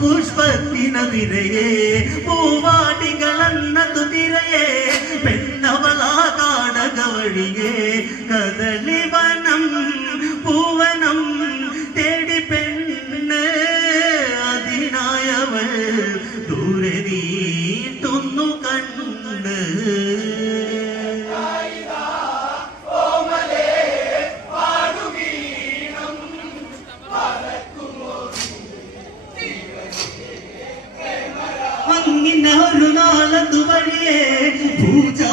പുഷ്പത്തിനതിരയെ പൂവാടികളന്നതു തിരയെ പെണ്ണവളാ കാടക വഴിയെ കദളിവനം പൂവനം തേടി പെണ്ണ് അതിനായവൾ ദൂരെ നീട്ടുന്നു കണ്ണ് ഒരു നാളതു വഴിയെ പൂജാ